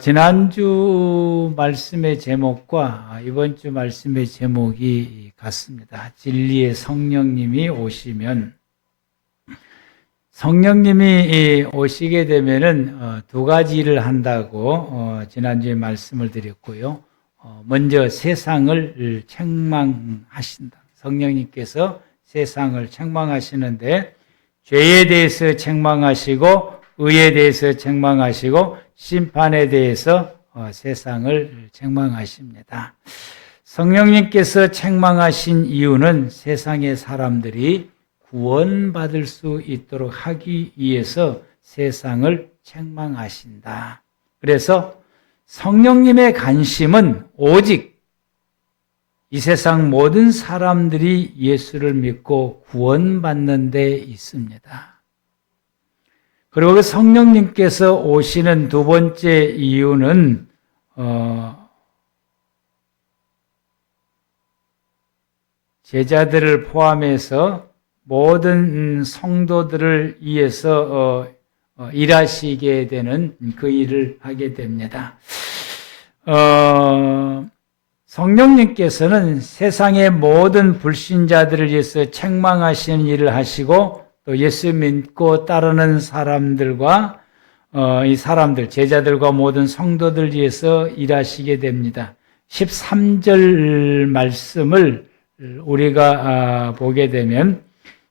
지난주 말씀의 제목과 이번 주 말씀의 제목이 같습니다. 진리의 성령님이 오시면, 성령님이 오시게 되면은 두 가지 일을 한다고 지난주에 말씀을 드렸고요. 먼저 세상을 책망하신다. 성령님께서 세상을 책망하시는데, 죄에 대해서 책망하시고 의에 대해서 책망하시고 심판에 대해서 세상을 책망하십니다. 성령님께서 책망하신 이유는 세상의 사람들이 구원받을 수 있도록 하기 위해서 세상을 책망하신다. 그래서 성령님의 관심은 오직 이 세상 모든 사람들이 예수를 믿고 구원받는 데 있습니다. 그리고 그 성령님께서 오시는 두 번째 이유는 제자들을 포함해서 모든 성도들을 위해서 일하시게 되는 그 일을 하게 됩니다. 성령님께서는 세상의 모든 불신자들을 위해서 책망하시는 일을 하시고 또 예수 믿고 따르는 사람들과 이 사람들, 제자들과 모든 성도들 위해서 일하시게 됩니다. 13절 말씀을 우리가 보게 되면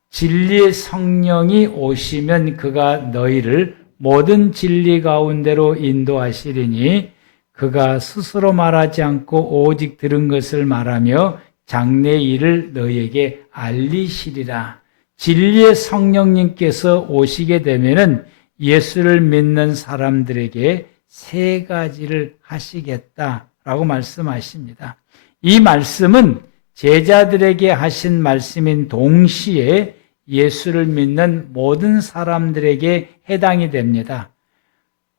진리의 성령이 오시면 그가 너희를 모든 진리 가운데로 인도하시리니 그가 스스로 말하지 않고 오직 들은 것을 말하며 장래의 일을 너희에게 알리시리라. 진리의 성령님께서 오시게 되면은 예수를 믿는 사람들에게 세 가지를 하시겠다라고 말씀하십니다. 이 말씀은 제자들에게 하신 말씀인 동시에 예수를 믿는 모든 사람들에게 해당이 됩니다.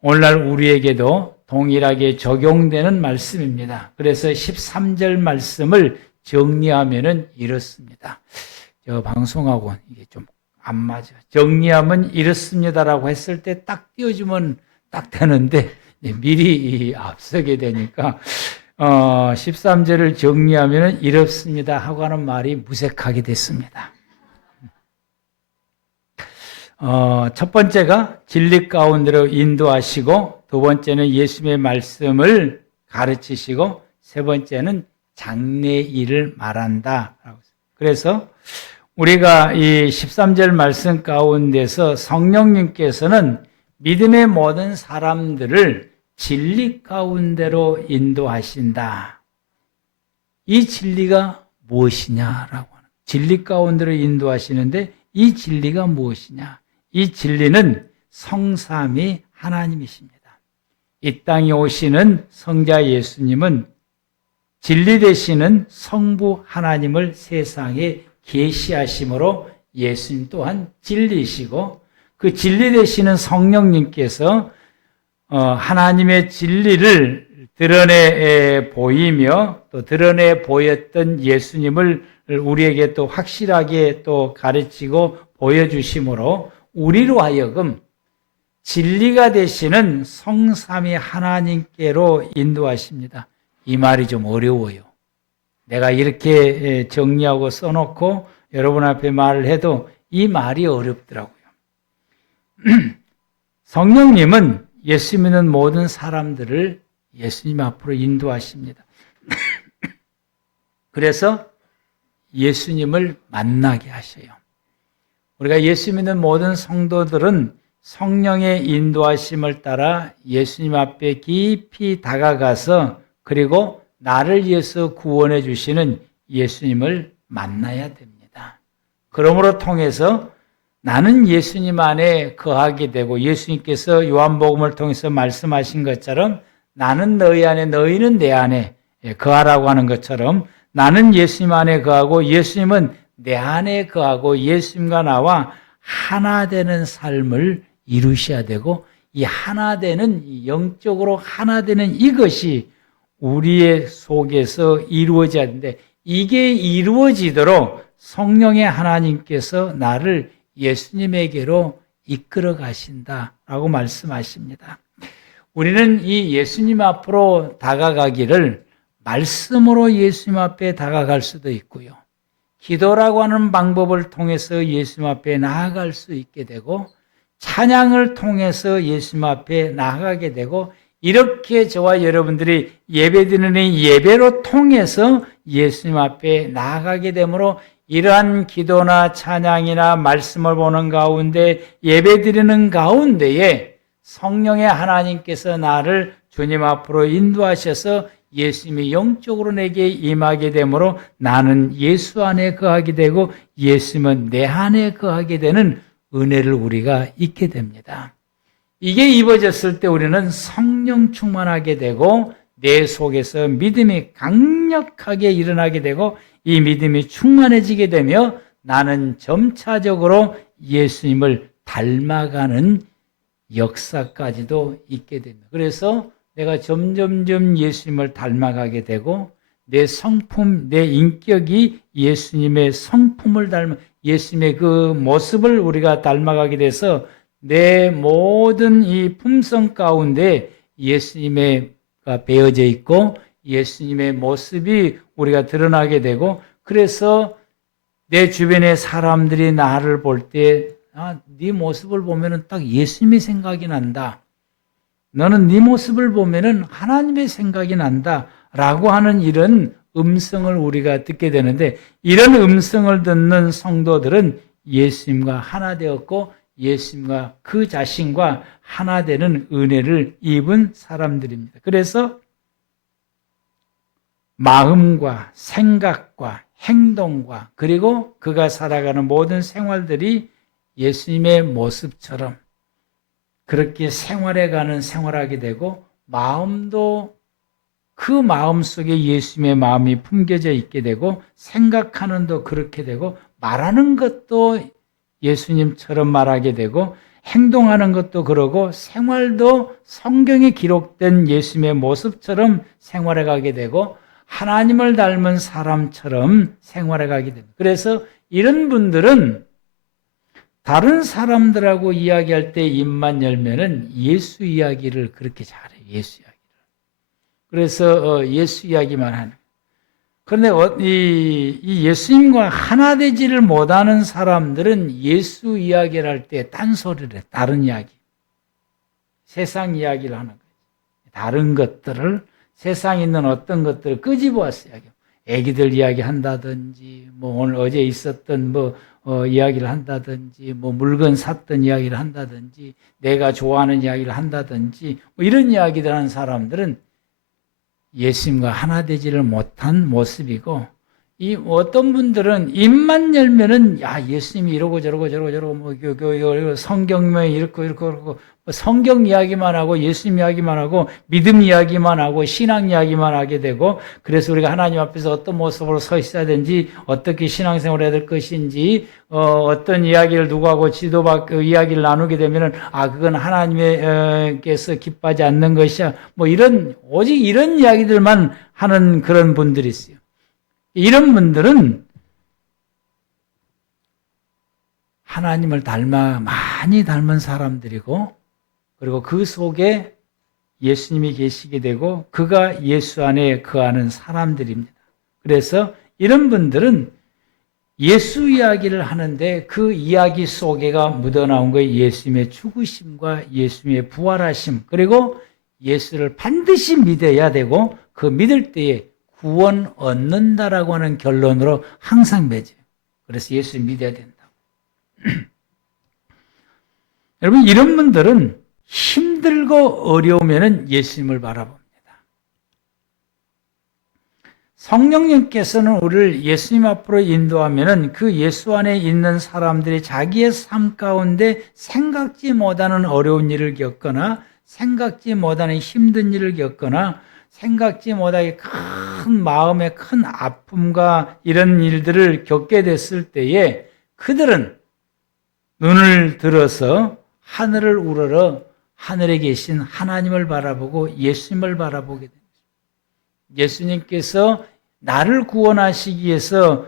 오늘날 우리에게도 동일하게 적용되는 말씀입니다. 그래서 13절 말씀을 정리하면은 이렇습니다. 저 방송하고 이게 좀 안 맞아. 정리하면 이렇습니다라고 했을 때 딱 띄워주면 딱 되는데 미리 앞서게 되니까 13절을 정리하면 이렇습니다 하고 하는 말이 무색하게 됐습니다. 첫 번째가 진리 가운데로 인도하시고, 두 번째는 예수님의 말씀을 가르치시고, 세 번째는 장래 일을 말한다. 그래서 우리가 이 13절 말씀 가운데서 성령님께서는 믿음의 모든 사람들을 진리 가운데로 인도하신다. 이 진리가 무엇이냐라고 하는, 진리 가운데로 인도하시는데 이 진리가 무엇이냐? 이 진리는 성삼위 하나님이십니다. 이 땅에 오시는 성자 예수님은 진리 되시는 성부 하나님을 세상에 계시하심으로 예수님 또한 진리시고, 그 진리 되시는 성령님께서 하나님의 진리를 드러내 보이며 또 드러내 보였던 예수님을 우리에게 또 확실하게 또 가르치고 보여주심으로 우리로 하여금 진리가 되시는 성삼위 하나님께로 인도하십니다. 이 말이 좀 어려워요. 내가 이렇게 정리하고 써놓고 여러분 앞에 말을 해도 이 말이 어렵더라고요. 성령님은 예수 믿는 모든 사람들을 예수님 앞으로 인도하십니다. 그래서 예수님을 만나게 하셔요. 우리가 예수 믿는 모든 성도들은 성령의 인도하심을 따라 예수님 앞에 깊이 다가가서 그리고 나를 위해서 구원해 주시는 예수님을 만나야 됩니다. 그러므로 통해서 나는 예수님 안에 거하게 되고, 예수님께서 요한복음을 통해서 말씀하신 것처럼 나는 너희 안에 너희는 내 안에 거하라고 하는 것처럼 나는 예수님 안에 거하고 예수님은 내 안에 거하고 예수님과 나와 하나 되는 삶을 이루셔야 되고, 이 하나 되는, 영적으로 하나 되는 이것이 우리의 속에서 이루어져야 하는데, 이게 이루어지도록 성령의 하나님께서 나를 예수님에게로 이끌어 가신다라고 말씀하십니다. 우리는 이 예수님 앞으로 다가가기를 말씀으로 예수님 앞에 다가갈 수도 있고요. 기도라고 하는 방법을 통해서 예수님 앞에 나아갈 수 있게 되고, 찬양을 통해서 예수님 앞에 나아가게 되고, 이렇게 저와 여러분들이 예배드리는 예배로 통해서 예수님 앞에 나아가게 되므로, 이러한 기도나 찬양이나 말씀을 보는 가운데, 예배드리는 가운데에 성령의 하나님께서 나를 주님 앞으로 인도하셔서 예수님이 영적으로 내게 임하게 되므로 나는 예수 안에 거하게 되고 예수님은 내 안에 거하게 되는 은혜를 우리가 잊게 됩니다. 이게 이루어졌을 때 우리는 성령 충만하게 되고 내 속에서 믿음이 강력하게 일어나게 되고 이 믿음이 충만해지게 되며 나는 점차적으로 예수님을 닮아가는 역사까지도 있게 됩니다. 그래서 내가 점점점 예수님을 닮아가게 되고 내 성품, 내 인격이 예수님의 성품을 닮아 예수님의 그 모습을 우리가 닮아가게 돼서 내 모든 이 품성 가운데 예수님의가 배어져 있고 예수님의 모습이 우리가 드러나게 되고 그래서 내 주변의 사람들이 나를 볼 때 네 모습을 보면은 딱 예수님의 생각이 난다. 너는 네 모습을 보면은 하나님의 생각이 난다라고 하는 이런 음성을 우리가 듣게 되는데 이런 음성을 듣는 성도들은 예수님과 하나 되었고 예수님과 그 자신과 하나 되는 은혜를 입은 사람들입니다. 그래서 마음과 생각과 행동과 그리고 그가 살아가는 모든 생활들이 예수님의 모습처럼 그렇게 생활해가는 생활하게 되고 마음도 그 마음 속에 예수님의 마음이 품겨져 있게 되고 생각하는도 그렇게 되고 말하는 것도 예수님처럼 말하게 되고 행동하는 것도 그러고 생활도 성경에 기록된 예수님의 모습처럼 생활해가게 되고 하나님을 닮은 사람처럼 생활해가게 됩니다. 그래서 이런 분들은 다른 사람들하고 이야기할 때 입만 열면은 예수 이야기를 그렇게 잘해요. 예수 이야기를. 그래서 예수 이야기만 하는. 그런데 이 예수님과 하나 되지를 못하는 사람들은 예수 이야기를 할 때 딴소리를 해. 다른 이야기. 세상 이야기를 하는 거예요. 다른 것들을 세상에 있는 어떤 것들을 끄집어와서 이야기해요. 애기들 이야기 한다든지 뭐 오늘 어제 있었던 이야기를 한다든지 뭐 물건 샀던 이야기를 한다든지 내가 좋아하는 이야기를 한다든지 뭐 이런 이야기들 하는 사람들은 예수님과 하나 되지를 못한 모습이고 이 어떤 분들은 입만 열면은 야 예수님이 이러고 저러고 뭐 성경에 이렇고 성경 이야기만 하고 예수님 이야기만 하고 믿음 이야기만 하고 신앙 이야기만 하게 되고 그래서 우리가 하나님 앞에서 어떤 모습으로 서 있어야 되는지 어떻게 신앙생활을 해야 될 것인지 어떤 이야기를 누구하고 지도받고 이야기를 나누게 되면은 그건 하나님께서 기뻐하지 않는 것이야 뭐 이런 오직 이런 이야기들만 하는 그런 분들이 있어요. 이런 분들은 하나님을 많이 닮은 사람들이고 그리고 그 속에 예수님이 계시게 되고 그가 예수 안에 거하는 사람들입니다. 그래서 이런 분들은 예수 이야기를 하는데 그 이야기 속에가 묻어나온 거예요. 예수님의 죽으심과 예수님의 부활하심 그리고 예수를 반드시 믿어야 되고 그 믿을 때에 구원 얻는다라고 하는 결론으로 항상 맺어요. 그래서 예수를 믿어야 된다고. 여러분 이런 분들은 힘들고 어려우면 예수님을 바라봅니다. 성령님께서는 우리를 예수님 앞으로 인도하면 그 예수 안에 있는 사람들이 자기의 삶 가운데 생각지 못하는 어려운 일을 겪거나 생각지 못하는 힘든 일을 겪거나 생각지 못하게 큰 마음의 큰 아픔과 이런 일들을 겪게 됐을 때에 그들은 눈을 들어서 하늘을 우러러 하늘에 계신 하나님을 바라보고 예수님을 바라보게 됩니다. 예수님께서 나를 구원하시기 위해서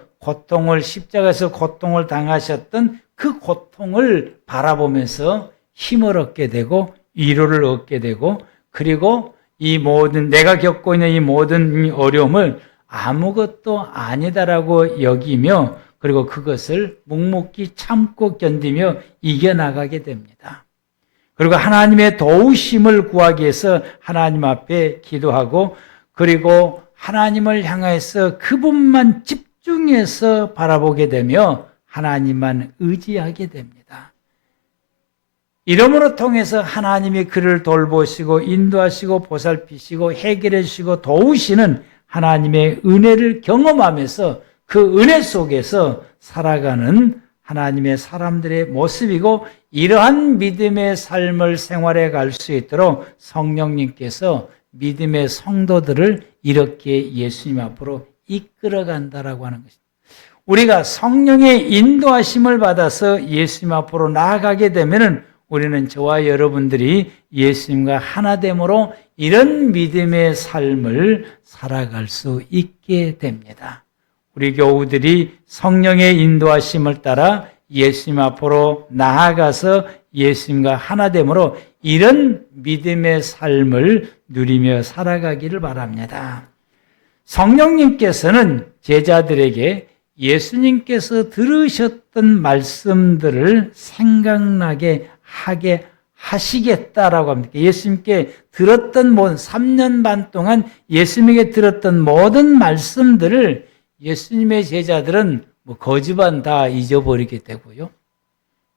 십자가에서 고통을 당하셨던 그 고통을 바라보면서 힘을 얻게 되고 위로를 얻게 되고 그리고 이 모든 내가 겪고 있는 이 모든 어려움을 아무것도 아니다라고 여기며 그리고 그것을 묵묵히 참고 견디며 이겨나가게 됩니다. 그리고 하나님의 도우심을 구하기 위해서 하나님 앞에 기도하고 그리고 하나님을 향해서 그분만 집중해서 바라보게 되며 하나님만 의지하게 됩니다. 이러므로 통해서 하나님이 그를 돌보시고 인도하시고 보살피시고 해결해 주시고 도우시는 하나님의 은혜를 경험하면서 그 은혜 속에서 살아가는 하나님의 사람들의 모습이고 이러한 믿음의 삶을 생활해 갈 수 있도록 성령님께서 믿음의 성도들을 이렇게 예수님 앞으로 이끌어 간다라고 하는 것입니다. 우리가 성령의 인도하심을 받아서 예수님 앞으로 나아가게 되면은 우리는 저와 여러분들이 예수님과 하나됨으로 이런 믿음의 삶을 살아갈 수 있게 됩니다. 우리 교우들이 성령의 인도하심을 따라 예수님 앞으로 나아가서 예수님과 하나됨으로 이런 믿음의 삶을 누리며 살아가기를 바랍니다. 성령님께서는 제자들에게 예수님께서 들으셨던 말씀들을 생각나게 하게 하시겠다라고 합니다. 예수님께 들었던 모든 3년 반 동안 예수님에게 들었던 모든 말씀들을 예수님의 제자들은 거지반 다 잊어버리게 되고요.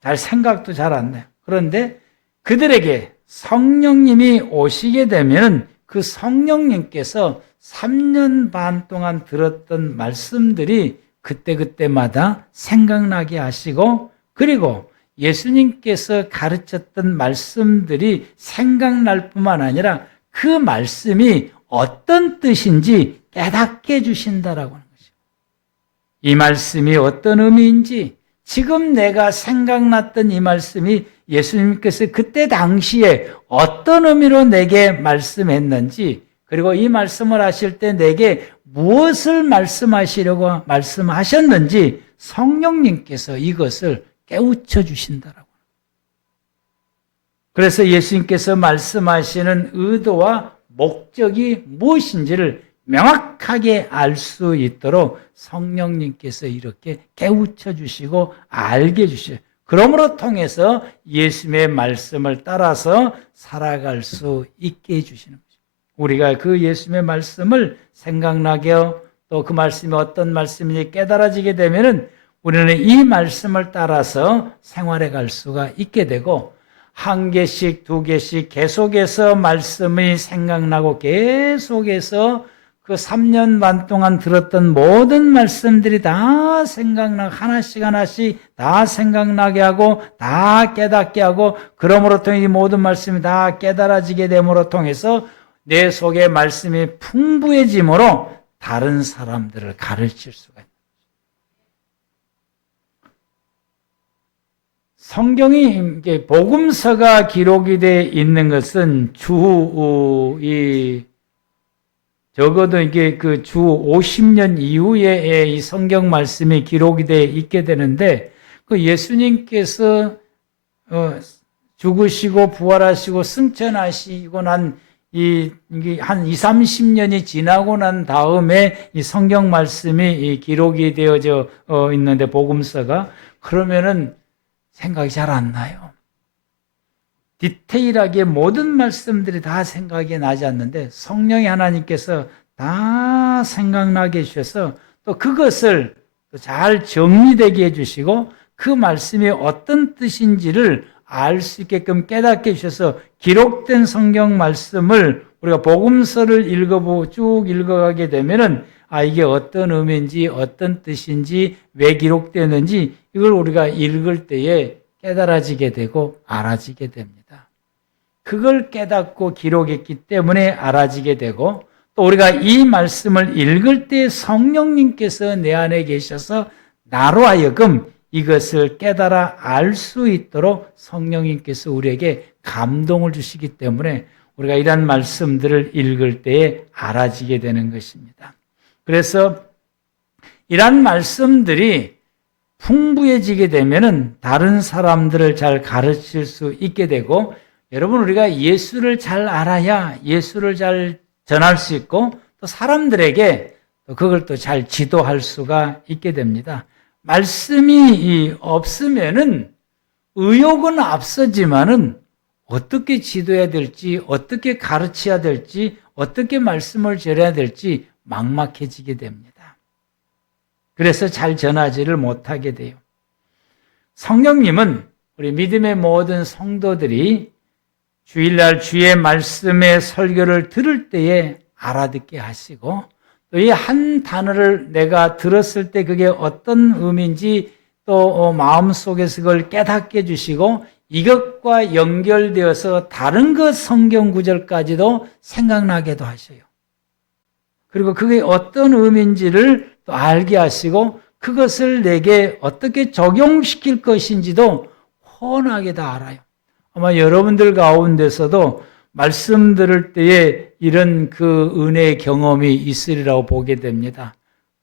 잘 생각도 잘 안 나요. 그런데 그들에게 성령님이 오시게 되면 그 성령님께서 3년 반 동안 들었던 말씀들이 그때그때마다 생각나게 하시고 그리고 예수님께서 가르쳤던 말씀들이 생각날 뿐만 아니라 그 말씀이 어떤 뜻인지 깨닫게 해주신다라고 하는 것이죠. 이 말씀이 어떤 의미인지 지금 내가 생각났던 이 말씀이 예수님께서 그때 당시에 어떤 의미로 내게 말씀했는지 그리고 이 말씀을 하실 때 내게 무엇을 말씀하시려고 말씀하셨는지 성령님께서 이것을 깨우쳐 주신다라고. 그래서 예수님께서 말씀하시는 의도와 목적이 무엇인지를 명확하게 알 수 있도록 성령님께서 이렇게 깨우쳐 주시고 알게 해주셔요. 그러므로 통해서 예수님의 말씀을 따라서 살아갈 수 있게 해주시는 거죠. 우리가 그 예수님의 말씀을 생각나게 하고 또 그 말씀이 어떤 말씀인지 깨달아지게 되면은 우리는 이 말씀을 따라서 생활해 갈 수가 있게 되고 한 개씩 두 개씩 계속해서 말씀이 생각나고 계속해서 그 3년 반 동안 들었던 모든 말씀들이 다 생각나고 하나씩 다 생각나게 하고 다 깨닫게 하고 그러므로 통해 이 모든 말씀이 다 깨달아지게 됨으로 통해서 내 속에 말씀이 풍부해짐으로 다른 사람들을 가르칠 수가 있다. 성경이 복음서가 기록이 되어 있는 것은 적어도 이게 그 주 50년 이후에 이 성경 말씀이 기록이 되어 있게 되는데 그 예수님께서 죽으시고 부활하시고 승천하시고 난 이게 한 20, 30년이 지나고 난 다음에 이 성경 말씀이 기록이 되어져 있는데 복음서가 그러면은 생각이 잘 안 나요. 디테일하게 모든 말씀들이 다 생각이 나지 않는데 성령의 하나님께서 다 생각나게 해주셔서 또 그것을 잘 정리되게 해주시고 그 말씀이 어떤 뜻인지를 알 수 있게끔 깨닫게 해주셔서 기록된 성경 말씀을 우리가 복음서를 쭉 읽어가게 되면은 이게 어떤 의미인지 어떤 뜻인지 왜 기록되는지 이걸 우리가 읽을 때에 깨달아지게 되고 알아지게 됩니다. 그걸 깨닫고 기록했기 때문에 알아지게 되고 또 우리가 이 말씀을 읽을 때 성령님께서 내 안에 계셔서 나로 하여금 이것을 깨달아 알 수 있도록 성령님께서 우리에게 감동을 주시기 때문에 우리가 이런 말씀들을 읽을 때에 알아지게 되는 것입니다. 그래서 이런 말씀들이 풍부해지게 되면은 다른 사람들을 잘 가르칠 수 있게 되고 여러분, 우리가 예수를 잘 알아야 예수를 잘 전할 수 있고 또 사람들에게 그걸 또 잘 지도할 수가 있게 됩니다. 말씀이 없으면은 의욕은 앞서지만은 어떻게 지도해야 될지, 어떻게 가르쳐야 될지, 어떻게 말씀을 전해야 될지 막막해지게 됩니다. 그래서 잘 전하지를 못하게 돼요. 성령님은 우리 믿음의 모든 성도들이 주일날 주의 말씀의 설교를 들을 때에 알아듣게 하시고 또 이 한 단어를 내가 들었을 때 그게 어떤 의미인지 또 마음속에서 그걸 깨닫게 해주시고 이것과 연결되어서 다른 것 성경 구절까지도 생각나게도 하셔요. 그리고 그게 어떤 의미인지를 또 알게 하시고 그것을 내게 어떻게 적용시킬 것인지도 훤하게 다 알아요. 아마 여러분들 가운데서도 말씀 들을 때에 이런 그 은혜의 경험이 있으리라고 보게 됩니다.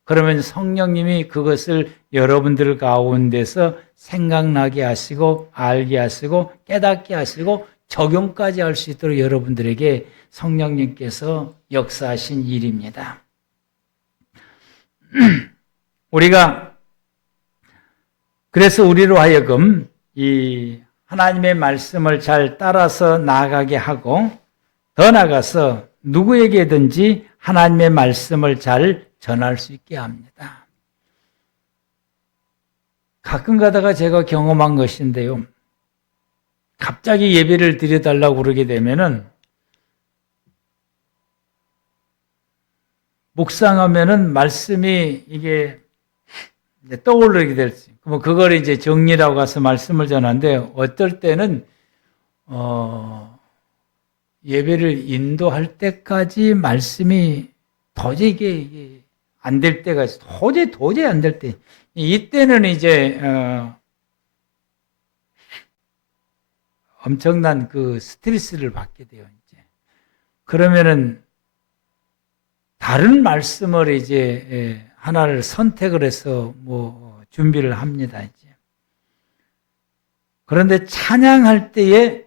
그러면 성령님이 그것을 여러분들 가운데서 생각나게 하시고 알게 하시고 깨닫게 하시고 적용까지 할 수 있도록 여러분들에게 성령님께서 역사하신 일입니다. 그래서 우리로 하여금 이 하나님의 말씀을 잘 따라서 나아가게 하고 더 나아가서 누구에게든지 하나님의 말씀을 잘 전할 수 있게 합니다. 가끔 가다가 제가 경험한 것인데요. 갑자기 예배를 드려달라고 그러게 되면은 묵상하면은 말씀이 이게 떠오르게 될 수 있고, 그걸 이제 정리라고 가서 말씀을 전하는데, 어떨 때는, 예배를 인도할 때까지 말씀이 도저히 이게 안 될 때가 있어요. 도저히 안 될 때. 이때는 이제, 엄청난 그 스트레스를 받게 돼요, 이제. 그러면은, 다른 말씀을 이제, 하나를 선택을 해서 준비를 합니다, 이제. 그런데 찬양할 때에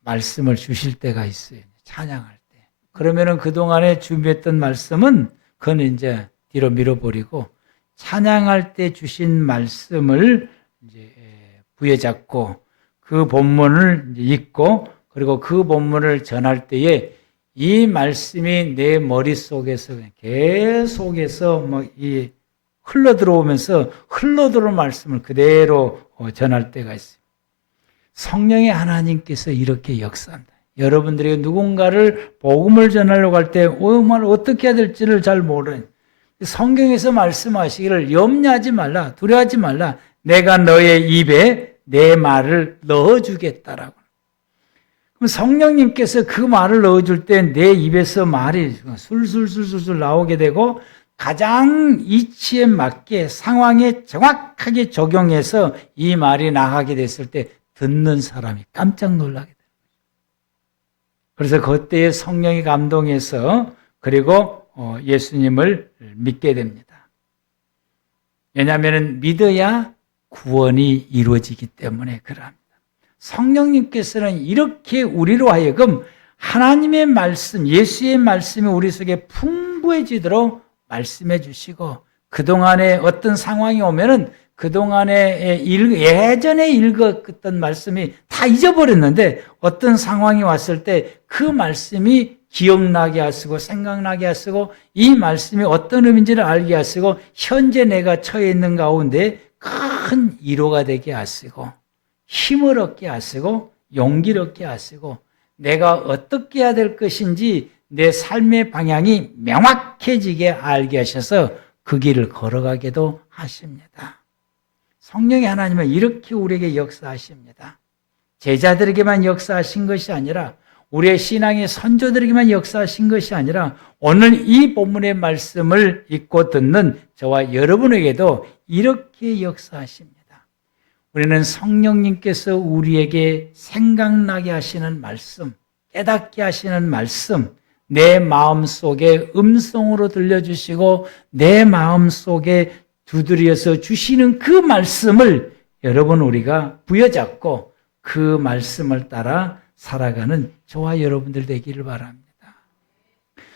말씀을 주실 때가 있어요. 찬양할 때. 그러면은 그동안에 준비했던 말씀은 그건 이제 뒤로 밀어버리고 찬양할 때 주신 말씀을 이제 부여잡고 그 본문을 이제 읽고 그리고 그 본문을 전할 때에 이 말씀이 내 머릿속에서 계속해서 이 흘러 들어오면서 흘러 들어온 말씀을 그대로 전할 때가 있어요. 성령의 하나님께서 이렇게 역사합니다. 여러분들에게 누군가를 복음을 전하려고 할 때 정말 어떻게 해야 될지를 잘 모르는 성경에서 말씀하시기를 염려하지 말라, 두려워하지 말라. 내가 너의 입에 내 말을 넣어주겠다라고. 그럼 성령님께서 그 말을 넣어줄 때 내 입에서 말이 술술술술 나오게 되고 가장 이치에 맞게 상황에 정확하게 적용해서 이 말이 나가게 됐을 때 듣는 사람이 깜짝 놀라게 돼요. 그래서 그때에 성령이 감동해서 그리고 예수님을 믿게 됩니다. 왜냐하면 믿어야 구원이 이루어지기 때문에 그럽니다. 성령님께서는 이렇게 우리로 하여금 하나님의 말씀, 예수의 말씀이 우리 속에 풍부해지도록 말씀해 주시고 그동안에 어떤 상황이 오면은 그동안에 예전에 읽었던 말씀이 다 잊어버렸는데 어떤 상황이 왔을 때 그 말씀이 기억나게 하시고 생각나게 하시고 이 말씀이 어떤 의미인지를 알게 하시고 현재 내가 처해 있는 가운데 큰 위로가 되게 하시고 힘을 얻게 하시고 용기를 얻게 하시고 내가 어떻게 해야 될 것인지 내 삶의 방향이 명확해지게 알게 하셔서 그 길을 걸어가게도 하십니다. 성령의 하나님은 이렇게 우리에게 역사하십니다. 제자들에게만 역사하신 것이 아니라 우리의 신앙의 선조들에게만 역사하신 것이 아니라 오늘 이 본문의 말씀을 읽고 듣는 저와 여러분에게도 이렇게 역사하십니다. 우리는 성령님께서 우리에게 생각나게 하시는 말씀, 깨닫게 하시는 말씀, 내 마음속에 음성으로 들려주시고 내 마음속에 두드려서 주시는 그 말씀을 여러분 우리가 부여잡고 그 말씀을 따라 살아가는 저와 여러분들 되기를 바랍니다.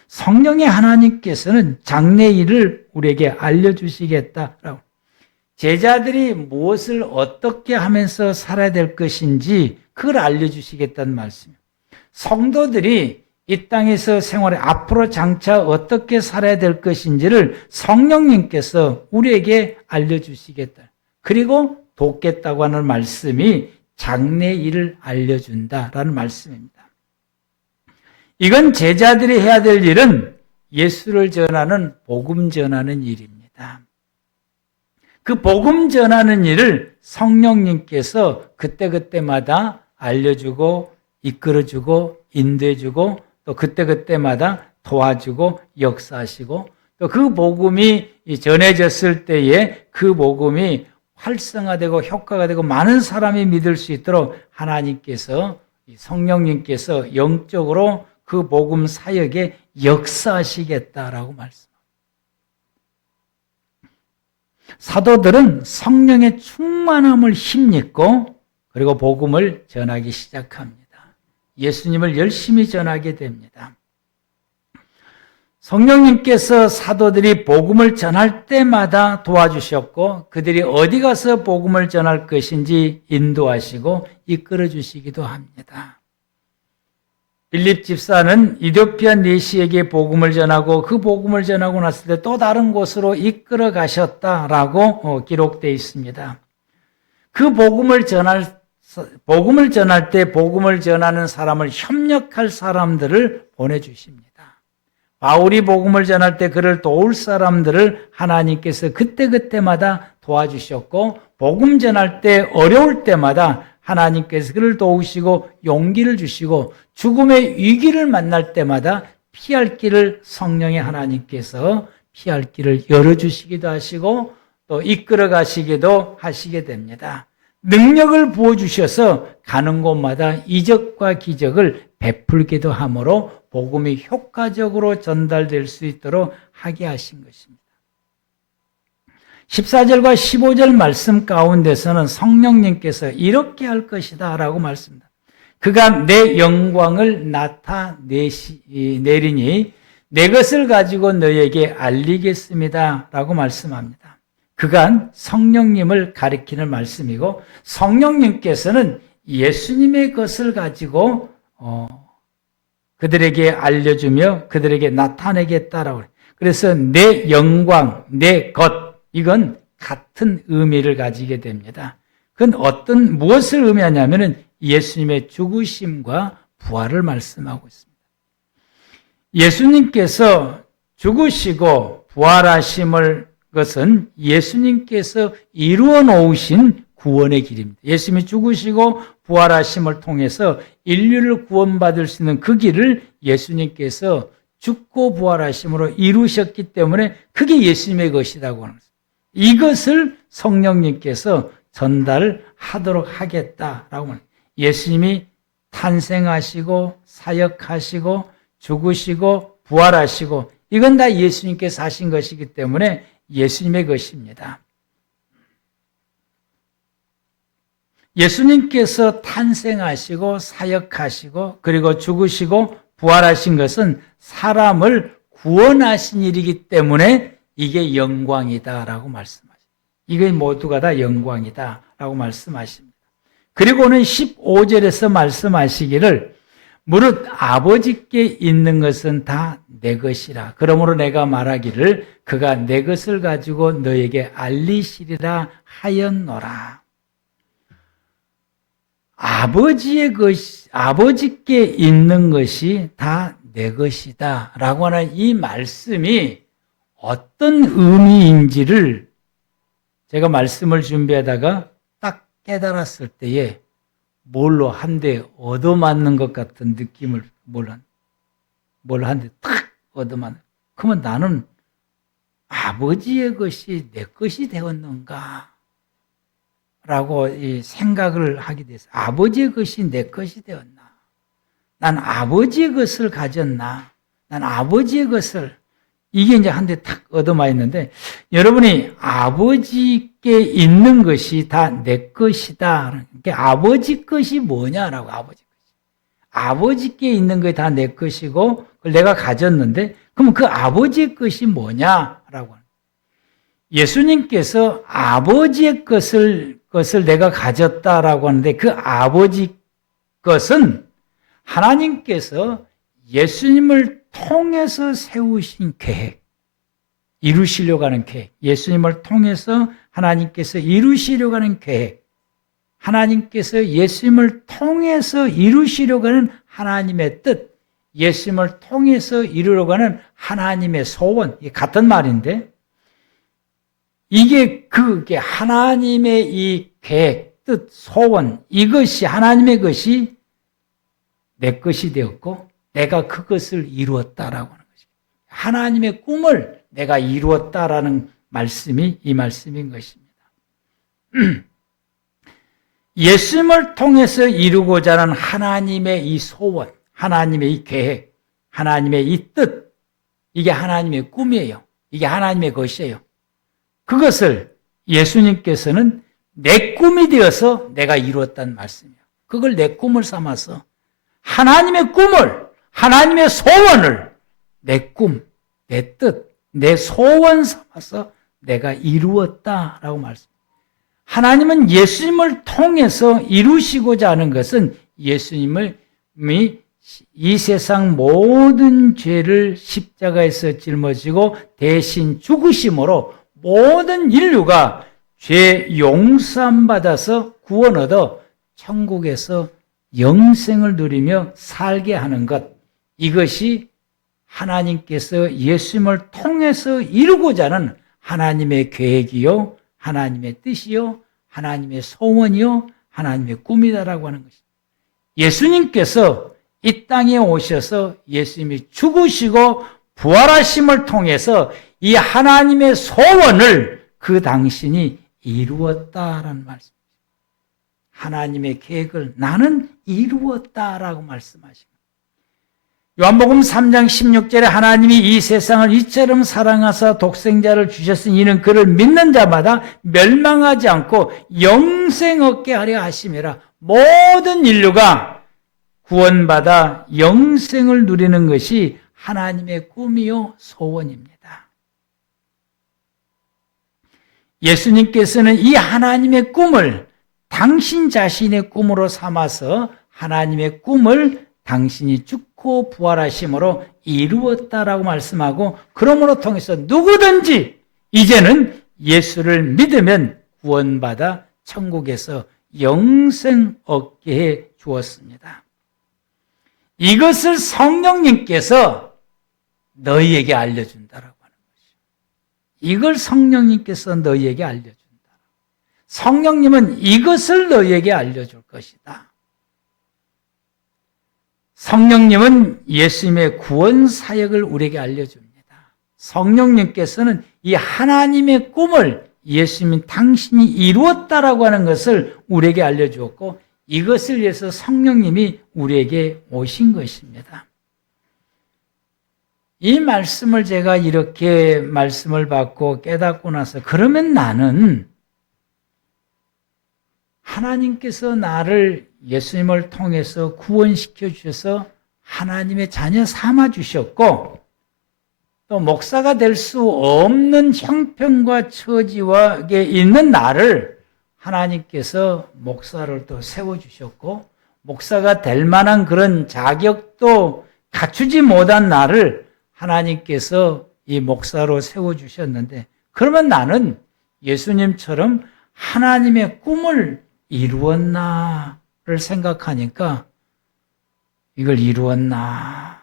성령의 하나님께서는 장래일을 우리에게 알려주시겠다라고. 제자들이 무엇을 어떻게 하면서 살아야 될 것인지 그걸 알려주시겠다는 말씀이에요. 성도들이 이 땅에서 생활에 앞으로 장차 어떻게 살아야 될 것인지를 성령님께서 우리에게 알려주시겠다. 그리고 돕겠다고 하는 말씀이 장래일을 알려준다라는 말씀입니다. 이건 제자들이 해야 될 일은 예수를 전하는 복음 전하는 일입니다. 그 복음 전하는 일을 성령님께서 그때그때마다 알려주고 이끌어주고 인도해주고 또 그때그때마다 도와주고 역사하시고 또 그 복음이 전해졌을 때에 그 복음이 활성화되고 효과가 되고 많은 사람이 믿을 수 있도록 하나님께서 성령님께서 영적으로 그 복음 사역에 역사하시겠다라고 말씀합니다. 사도들은 성령의 충만함을 힘입고 그리고 복음을 전하기 시작합니다. 예수님을 열심히 전하게 됩니다. 성령님께서 사도들이 복음을 전할 때마다 도와주셨고 그들이 어디 가서 복음을 전할 것인지 인도하시고 이끌어 주시기도 합니다. 빌립 집사는 이디오피아 내시에게 복음을 전하고 그 복음을 전하고 났을 때 또 다른 곳으로 이끌어 가셨다라고 기록되어 있습니다. 그 복음을 전할 때 복음을 전하는 사람을 협력할 사람들을 보내주십니다. 바울이 복음을 전할 때 그를 도울 사람들을 하나님께서 그때그때마다 도와주셨고 복음 전할 때 어려울 때마다 하나님께서 그를 도우시고 용기를 주시고 죽음의 위기를 만날 때마다 피할 길을 성령의 하나님께서 피할 길을 열어주시기도 하시고 또 이끌어 가시기도 하시게 됩니다. 능력을 부어주셔서 가는 곳마다 이적과 기적을 베풀기도 하므로 복음이 효과적으로 전달될 수 있도록 하게 하신 것입니다. 14절과 15절 말씀 가운데서는 성령님께서 이렇게 할 것이다 라고 말씀합니다. 그가 내 영광을 나타내리니 내 것을 가지고 너에게 알리겠습니다 라고 말씀합니다. 그간 성령님을 가리키는 말씀이고 성령님께서는 예수님의 것을 가지고 그들에게 알려주며 그들에게 나타내겠다라고 해요. 그래서 내 영광, 내 것 이건 같은 의미를 가지게 됩니다. 그건 무엇을 의미하냐면은 예수님의 죽으심과 부활을 말씀하고 있습니다. 예수님께서 죽으시고 부활하심을 것은 예수님께서 이루어 놓으신 구원의 길입니다. 예수님이 죽으시고 부활하심을 통해서 인류를 구원받을 수 있는 그 길을 예수님께서 죽고 부활하심으로 이루셨기 때문에 그게 예수님의 것이라고 하는 것입니다. 이것을 성령님께서 전달하도록 하겠다라고 합니다. 예수님이 탄생하시고 사역하시고 죽으시고 부활하시고 이건 다 예수님께서 하신 것이기 때문에 예수님의 것입니다. 예수님께서 탄생하시고 사역하시고 그리고 죽으시고 부활하신 것은 사람을 구원하신 일이기 때문에 이게 영광이다라고 말씀하십니다. 이게 모두가 다 영광이다라고 말씀하십니다. 그리고는 15절에서 말씀하시기를 무릇 아버지께 있는 것은 다 내 것이라. 그러므로 내가 말하기를 그가 내 것을 가지고 너에게 알리시리라 하였노라. 아버지께 있는 것이 다 내 것이다 라고 하는 이 말씀이 어떤 의미인지를 제가 말씀을 준비하다가 딱 깨달았을 때에 뭘로 한 대 얻어맞는 것 같은 느낌을 뭘 한 대 탁 얻어맞는. 그러면 나는 아버지의 것이 내 것이 되었는가? 라고 이 생각을 하게 됐어요. 아버지의 것이 내 것이 되었나? 난 아버지의 것을 가졌나? 난 아버지의 것을 이게 이제 한 대 탁 얻어맞았는데, 여러분이 아버지께 있는 것이 다 내 것이다. 그러니까 아버지 것이 뭐냐라고, 아버지 것이. 아버지께 있는 것이 다 내 것이고, 그걸 내가 가졌는데, 그럼 그 아버지의 것이 뭐냐라고 하는. 예수님께서 아버지의 것을 내가 가졌다라고 하는데, 그 아버지 것은 하나님께서 예수님을 통해서 세우신 계획, 이루시려고 하는 계획, 예수님을 통해서 하나님께서 이루시려고 하는 계획, 하나님께서 예수님을 통해서 이루시려고 하는 하나님의 뜻, 예수님을 통해서 이루려고 하는 하나님의 소원, 이게 같은 말인데, 이게 그게 하나님의 이 계획, 뜻, 소원, 이것이 하나님의 것이 내 것이 되었고 내가 그것을 이루었다라고 하는 것입니다. 하나님의 꿈을 내가 이루었다라는 말씀이 이 말씀인 것입니다. 예수님을 통해서 이루고자 하는 하나님의 이 소원, 하나님의 이 계획, 하나님의 이 뜻, 이게 하나님의 꿈이에요. 이게 하나님의 것이에요. 그것을 예수님께서는 내 꿈이 되어서 내가 이루었다는 말씀이에요. 그걸 내 꿈을 삼아서 하나님의 꿈을, 하나님의 소원을 내 꿈, 내 뜻, 내 소원 삼아서 내가 이루었다라고 말씀합니다. 하나님은 예수님을 통해서 이루시고자 하는 것은 예수님이 이 세상 모든 죄를 십자가에서 짊어지고 대신 죽으심으로 모든 인류가 죄 용서함 받아서 구원 얻어 천국에서 영생을 누리며 살게 하는 것, 이것이 하나님께서 예수님을 통해서 이루고자 하는 하나님의 계획이요, 하나님의 뜻이요, 하나님의 소원이요, 하나님의 꿈이다라고 하는 것입니다. 예수님께서 이 땅에 오셔서 예수님이 죽으시고 부활하심을 통해서 이 하나님의 소원을 그 당신이 이루었다라는 말씀. 하나님의 계획을 나는 이루었다라고 말씀하십니다. 요한복음 3장 16절에 하나님이 이 세상을 이처럼 사랑하사 독생자를 주셨으니 이는 그를 믿는 자마다 멸망하지 않고 영생 얻게 하려 하심이라. 모든 인류가 구원받아 영생을 누리는 것이 하나님의 꿈이요 소원입니다. 예수님께서는 이 하나님의 꿈을 당신 자신의 꿈으로 삼아서 하나님의 꿈을 당신이 죽고 부활하심으로 이루었다라고 말씀하고, 그러므로 통해서 누구든지 이제는 예수를 믿으면 구원받아 천국에서 영생 얻게 해 주었습니다. 이것을 성령님께서 너희에게 알려준다라고 하는 것이죠. 이걸 성령님께서 너희에게 알려준다. 성령님은 이것을 너희에게 알려줄 것이다. 성령님은 예수님의 구원 사역을 우리에게 알려줍니다. 성령님께서는 이 하나님의 꿈을 예수님 당신이 이루었다라고 하는 것을 우리에게 알려주었고, 이것을 위해서 성령님이 우리에게 오신 것입니다. 이 말씀을 제가 이렇게 말씀을 받고 깨닫고 나서, 그러면 나는 하나님께서 나를 예수님을 통해서 구원시켜 주셔서 하나님의 자녀 삼아 주셨고, 또 목사가 될 수 없는 형편과 처지에 있는 나를 하나님께서 목사를 또 세워주셨고, 목사가 될 만한 그런 자격도 갖추지 못한 나를 하나님께서 이 목사로 세워주셨는데, 그러면 나는 예수님처럼 하나님의 꿈을 이루었나를 생각하니까, 이걸 이루었나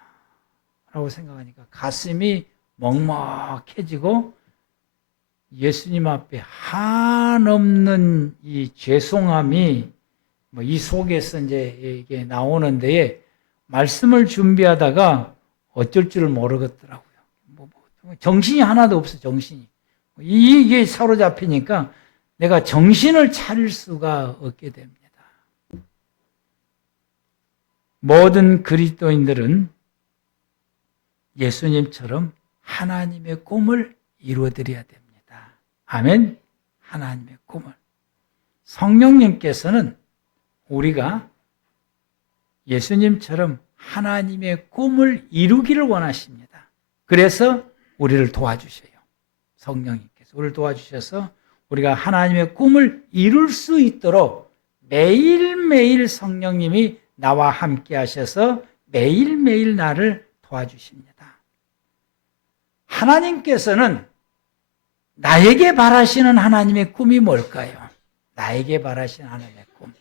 라고 생각하니까 가슴이 먹먹해지고, 예수님 앞에 한없는 이 죄송함이 이 속에서 이제 이게 나오는 데에 말씀을 준비하다가 어쩔 줄 모르겠더라고요. 정신이 하나도 없어, 정신이. 이게 사로잡히니까 내가 정신을 차릴 수가 없게 됩니다. 모든 그리스도인들은 예수님처럼 하나님의 꿈을 이루어드려야 됩니다. 아멘. 하나님의 꿈을. 성령님께서는 우리가 예수님처럼 하나님의 꿈을 이루기를 원하십니다. 그래서 우리를 도와주셔요. 성령님께서 우리를 도와주셔서 우리가 하나님의 꿈을 이룰 수 있도록 매일매일 성령님이 나와 함께 하셔서 매일매일 나를 도와주십니다. 하나님께서는 나에게 바라시는 하나님의 꿈이 뭘까요? 나에게 바라시는 하나님의 꿈.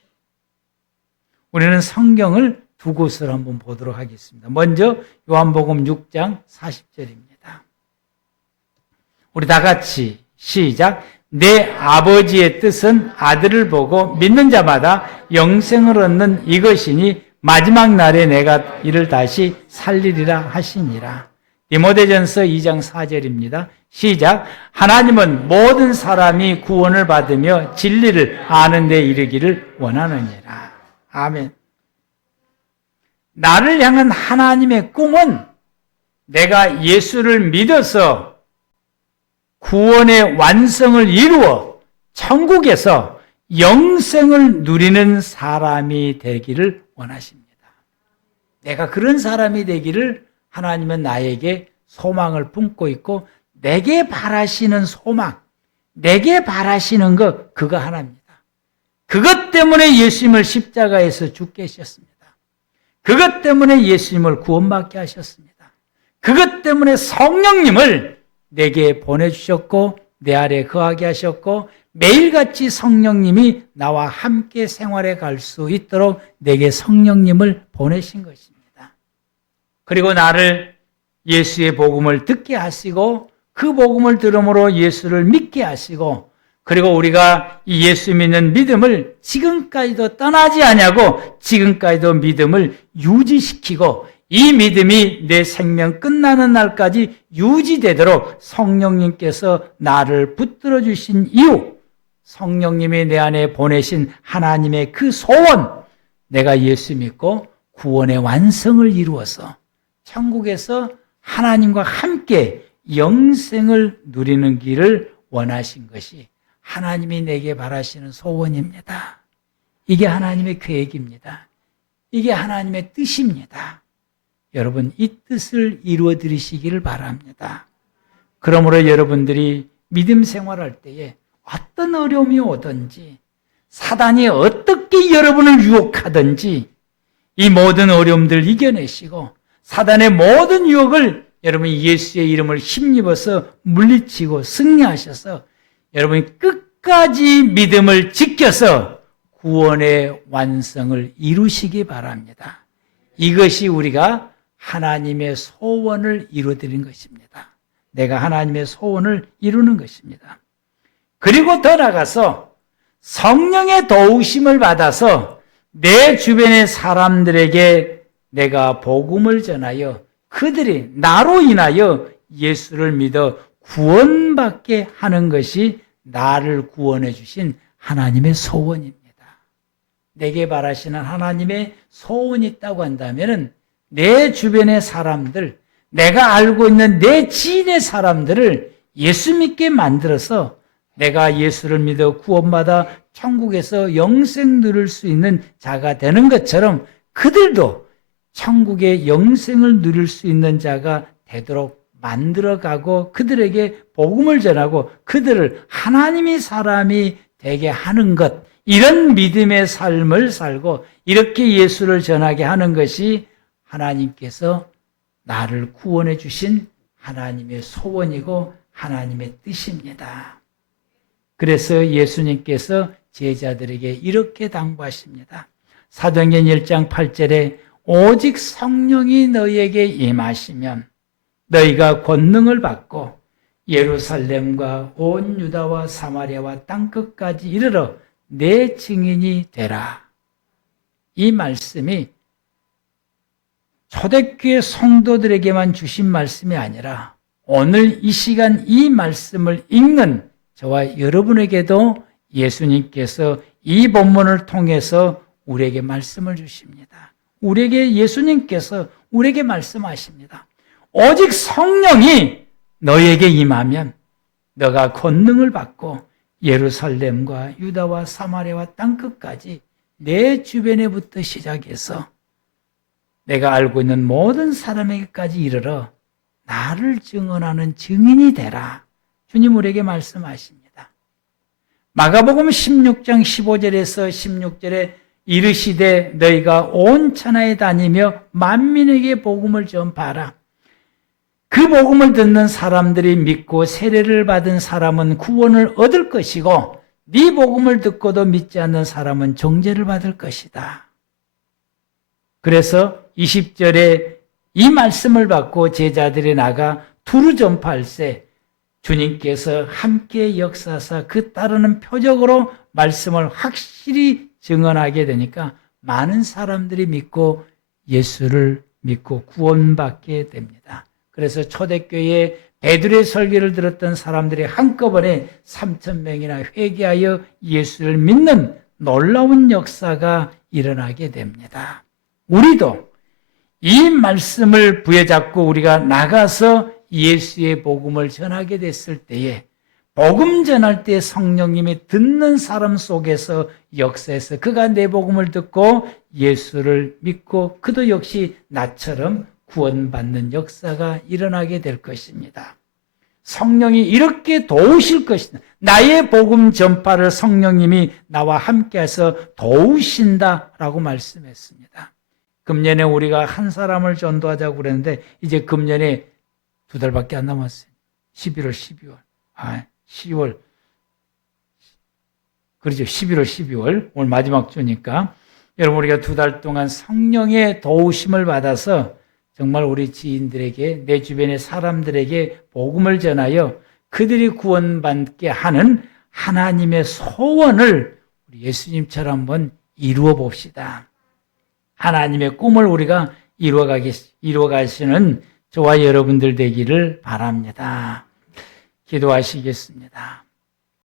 우리는 성경을 두 곳을 한번 보도록 하겠습니다. 먼저 요한복음 6장 40절입니다. 우리 다 같이 시작. 내 아버지의 뜻은 아들을 보고 믿는 자마다 영생을 얻는 이것이니 마지막 날에 내가 이를 다시 살리리라 하시니라. 디모데전서 2장 4절입니다. 시작. 하나님은 모든 사람이 구원을 받으며 진리를 아는 데 이르기를 원하느니라. 아멘. 나를 향한 하나님의 꿈은 내가 예수를 믿어서 구원의 완성을 이루어 천국에서 영생을 누리는 사람이 되기를 원하십니다. 내가 그런 사람이 되기를 하나님은 나에게 소망을 품고 있고 내게 바라시는 소망, 내게 바라시는 것, 그거 하나입니다. 그것 때문에 예수님을 십자가에서 죽게 하셨습니다. 그것 때문에 예수님을 구원받게 하셨습니다. 그것 때문에 성령님을 내게 보내주셨고 내 아래 거하게 하셨고 매일같이 성령님이 나와 함께 생활해 갈 수 있도록 내게 성령님을 보내신 것입니다. 그리고 나를 예수의 복음을 듣게 하시고 그 복음을 들음으로 예수를 믿게 하시고 그리고 우리가 이 예수 믿는 믿음을 지금까지도 떠나지 아니하고 지금까지도 믿음을 유지시키고 이 믿음이 내 생명 끝나는 날까지 유지되도록 성령님께서 나를 붙들어 주신 이유, 성령님이 내 안에 보내신 하나님의 그 소원, 내가 예수 믿고 구원의 완성을 이루어서 천국에서 하나님과 함께 영생을 누리는 길을 원하신 것이 하나님이 내게 바라시는 소원입니다. 이게 하나님의 계획입니다. 이게 하나님의 뜻입니다. 여러분, 이 뜻을 이루어 드리시기를 바랍니다. 그러므로 여러분들이 믿음 생활할 때에 어떤 어려움이 오든지 사단이 어떻게 여러분을 유혹하든지 이 모든 어려움들을 이겨내시고 사단의 모든 유혹을 여러분이 예수의 이름을 힘입어서 물리치고 승리하셔서 여러분이 끝까지 믿음을 지켜서 구원의 완성을 이루시기 바랍니다. 이것이 우리가 하나님의 소원을 이루어드린 것입니다. 내가 하나님의 소원을 이루는 것입니다. 그리고 더 나아가서 성령의 도우심을 받아서 내 주변의 사람들에게 내가 복음을 전하여 그들이 나로 인하여 예수를 믿어 구원받게 하는 것이 나를 구원해 주신 하나님의 소원입니다. 내게 바라시는 하나님의 소원이 있다고 한다면 내 주변의 사람들, 내가 알고 있는 내 지인의 사람들을 예수 믿게 만들어서 내가 예수를 믿어 구원받아 천국에서 영생 누릴 수 있는 자가 되는 것처럼 그들도 천국의 영생을 누릴 수 있는 자가 되도록 만들어가고 그들에게 복음을 전하고 그들을 하나님의 사람이 되게 하는 것, 이런 믿음의 삶을 살고 이렇게 예수를 전하게 하는 것이 하나님께서 나를 구원해 주신 하나님의 소원이고 하나님의 뜻입니다. 그래서 예수님께서 제자들에게 이렇게 당부하십니다. 사도행전 1장 8절에 오직 성령이 너희에게 임하시면 너희가 권능을 받고 예루살렘과 온 유다와 사마리아와 땅끝까지 이르러 내 증인이 되라. 이 말씀이 초대교회 성도들에게만 주신 말씀이 아니라 오늘 이 시간 이 말씀을 읽는 저와 여러분에게도 예수님께서 이 본문을 통해서 우리에게 말씀을 주십니다. 우리에게 예수님께서 우리에게 말씀하십니다. 오직 성령이 너에게 임하면 너가 권능을 받고 예루살렘과 유다와 사마리아와 땅끝까지 내 주변에부터 시작해서 내가 알고 있는 모든 사람에게까지 이르러 나를 증언하는 증인이 되라. 주님 우리에게 말씀하십니다. 마가복음 16장 15절에서 16절에 이르시되 너희가 온 천하에 다니며 만민에게 복음을 전파하라. 그 복음을 듣는 사람들이 믿고 세례를 받은 사람은 구원을 얻을 것이고 네 복음을 듣고도 믿지 않는 사람은 정죄를 받을 것이다. 그래서 20절에 이 말씀을 받고 제자들이 나가 두루 전파할세 주님께서 함께 역사하사 그 따르는 표적으로 말씀을 확실히 증언하게 되니까 많은 사람들이 믿고 예수를 믿고 구원받게 됩니다. 그래서 초대교회에 베드로의 설교를 들었던 사람들이 한꺼번에 3,000명이나 회개하여 예수를 믿는 놀라운 역사가 일어나게 됩니다. 우리도 이 말씀을 부여잡고 우리가 나가서 예수의 복음을 전하게 됐을 때에 복음 전할 때 성령님이 듣는 사람 속에서 역사해서 그가 내 복음을 듣고 예수를 믿고 그도 역시 나처럼 구원받는 역사가 일어나게 될 것입니다. 성령이 이렇게 도우실 것이다. 나의 복음 전파를 성령님이 나와 함께해서 도우신다라고 말씀했습니다. 금년에 우리가 한 사람을 전도하자고 그랬는데 이제 금년에 2달밖에 안 남았어요. 11월, 12월. 10월. 그렇죠. 11월, 12월. 오늘 마지막 주니까. 여러분 우리가 2달 동안 성령의 도우심을 받아서 정말 우리 지인들에게 내 주변의 사람들에게 복음을 전하여 그들이 구원받게 하는 하나님의 소원을 우리 예수님처럼 한번 이루어 봅시다. 하나님의 꿈을 우리가 이루어 가시는 저와 여러분들 되기를 바랍니다. 기도하시겠습니다.